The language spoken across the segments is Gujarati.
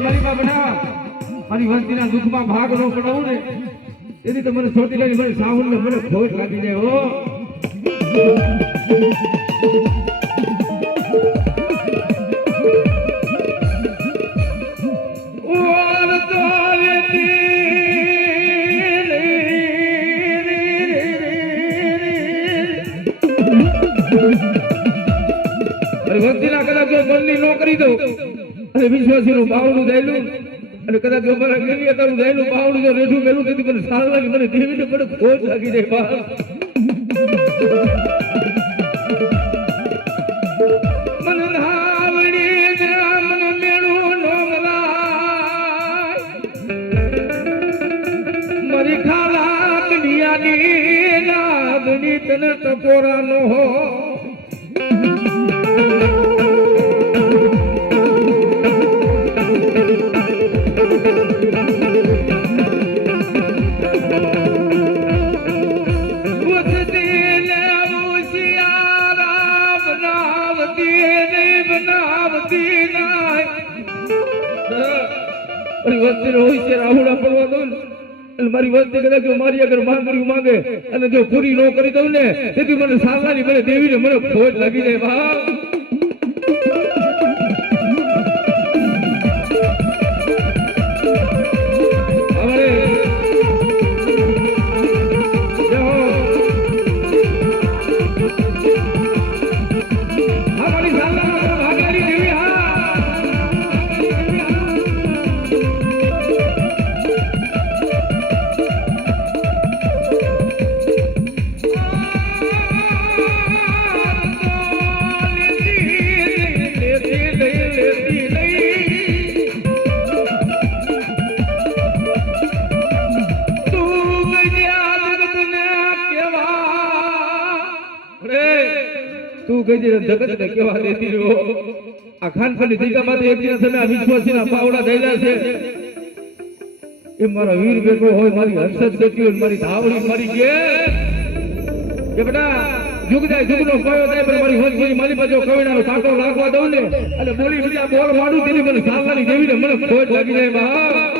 મારી બાપડા મારી વસ્તીના દુઃખમાં ભાગ નો પડાવું ને તેથી તો મને છોટી લાગી મને સાવન ને મને ખોટ લાગી જાય હો વસ્તીના કદાચ બદલી ન કરી દઉં અને વિશ્વાસીનું બાવડું દઈલું અને કદાચ મારા ગેલિયાતાનું દઈલું બાવડું જો રેઠું મેલું તેથી મને સારું લાગે મને દેવીને મને ખોટ લાગી જાય બા મને નાવડી દ્રામન મેળું નોમલાય મારી ખાલા દુનિયાની નાદની તને ટકોરા નો હો મારી વસ્તી કદાચ મારી આગળ માંગણી માંગે અને જો પૂરી ન કરી દઉં ને તેથી મને સાલાની મને દેવીને મને ખોટ લાગી જાય બા જગત ને કેવા દેતી રહ્યો આ ખાનપાની જગ્યામાંથી એક દિવસ તમે વિશ્વાસીના પાવડા દઈલા છે એ મારા વીર બેટો હોય મારી હર્ષદ બેટી હોય મારી ધાવડી મારી કે બેટા જુગ જાય જુગનો કોયો જાય પણ મારી હોજની મારી બાજુ કવિડાનો કાંટો લાગવા દઉં ને અને બોલી બીજા બોલ માડું તેની મને સાવવાની દેવીને મને ખોટ લાગી જાય બા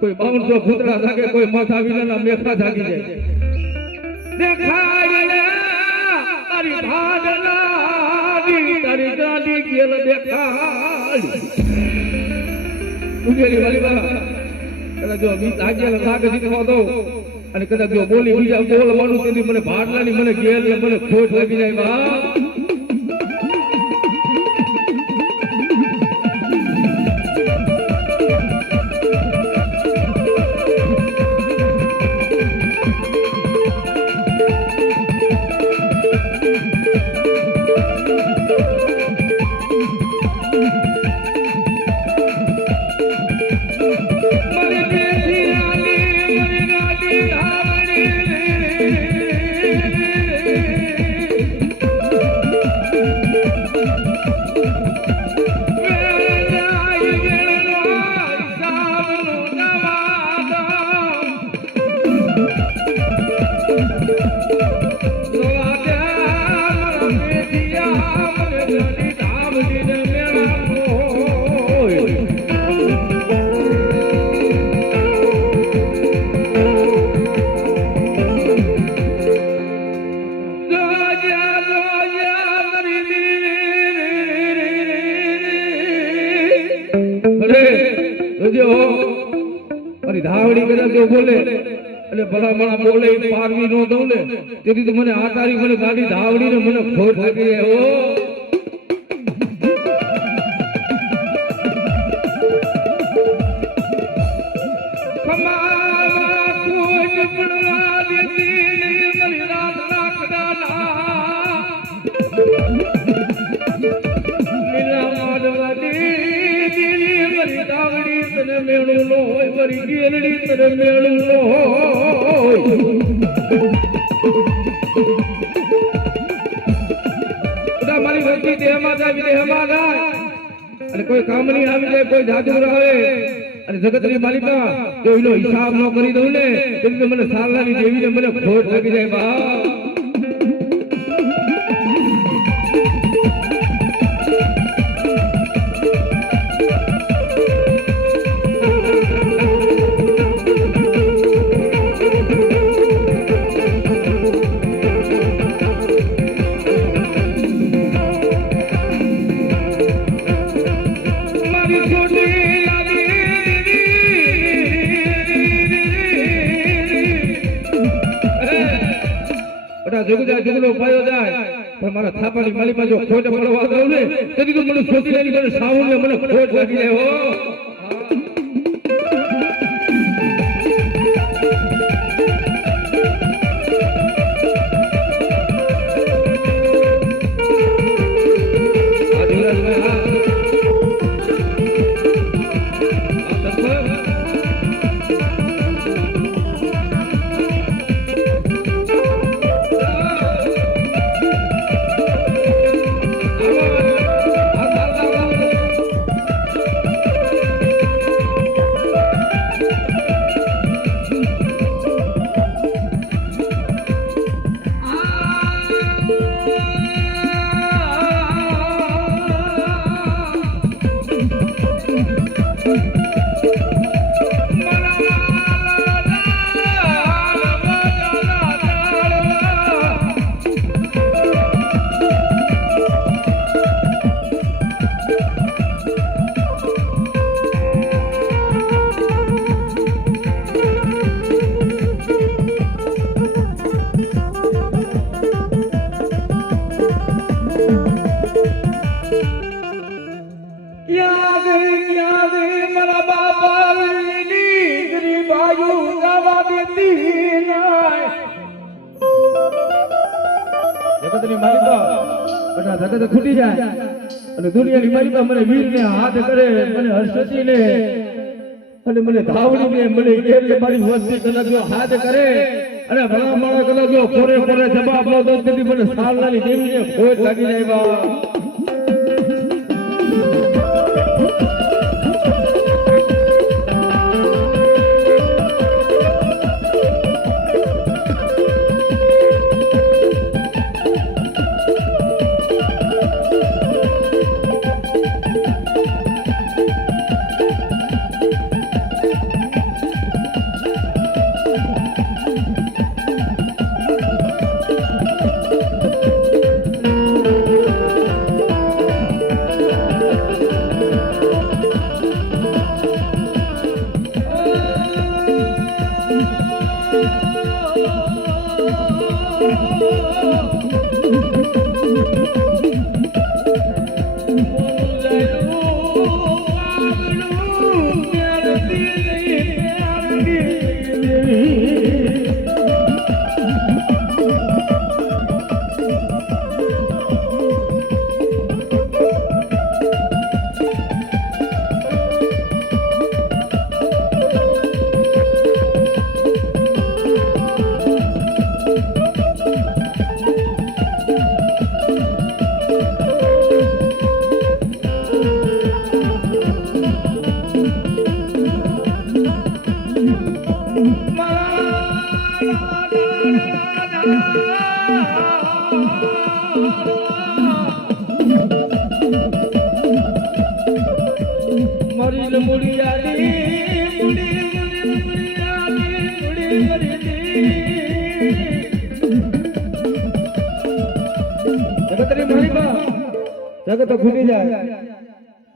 કોઈ 52 ખૂતરા જાગે કોઈ માથા વિનાના મેખા જાગી જાય દેખાય રે તારી ભાડલાની તારી ગાડી ગેલ દેખાય ઉગેલી વાલી બા કદાચ જો મી તાગેલ લાગે દીકવા દો અને કદાચ જો બોલી બીજા બોલ માનું તેની મને ભાડલાની મને ગેલ ને મને ખોટ લાગી જાય બા ધાવડી કદાચ બોલે અને ભલામણા બોલે પારવી નો દઉં ને તેથી તો મને આ તારી મને ગાડી ધાવડી ને મને ખોટ લાગી જાય ઓ કમા કોઈ પડવા દેતી વિદે હમા થાય અને કોઈ કામની આવી જાય કોઈ જાદુગર આવે અને જગતની માલિકા જો એનો હિસાબ ન કરી દઉં ને તો મને સારલાની દેવીને મને ખોટ લાગી જાય બા જગુજા જગલો પાયો જાય પણ મારા થાપાની માલીમાં જો ખોટ પડવા દઉં ને તેથી તો મને સોચી લેની મને સાવન ને મને ખોટ લાગી જાય હો જગત ખૂટી જાય અને દુનિયાની માલિકા મને વીરને હાથ કરે મને હર્ષતીને અને મને ધાવડીને મને એટલે મારી વસ્તી કદાચ જો હાથ કરે અને ભલા માણસ કદાચ જો કોરે કોરે જવાબ ન દો તેથી મને સારલાની દેવીને ખોટ લાગી જાય બા જગત ખૂટી જાય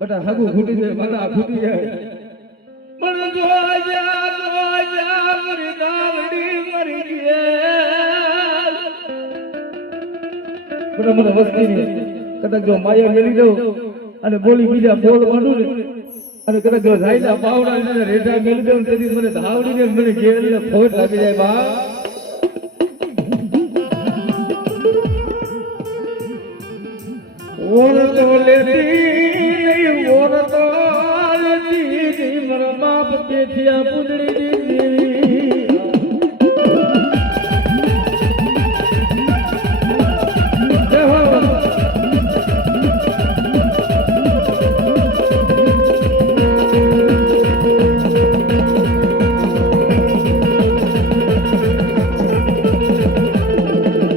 બટા હગુ ખૂટી જાય માતા ખૂટી જાય પણ જો જા મરી દાવડી મરી ગયા બટા મને વસ્તી ની કદાચ જો માયા મેલી દઉં અને બોલી બીજા બોલ માંડું ને અને કદાચ જો રાયલા પાવડા અને રેઢા મેલી દઉં તેથી મને ધાવડીને મને ઘેર ખોટ લાગી જાય બા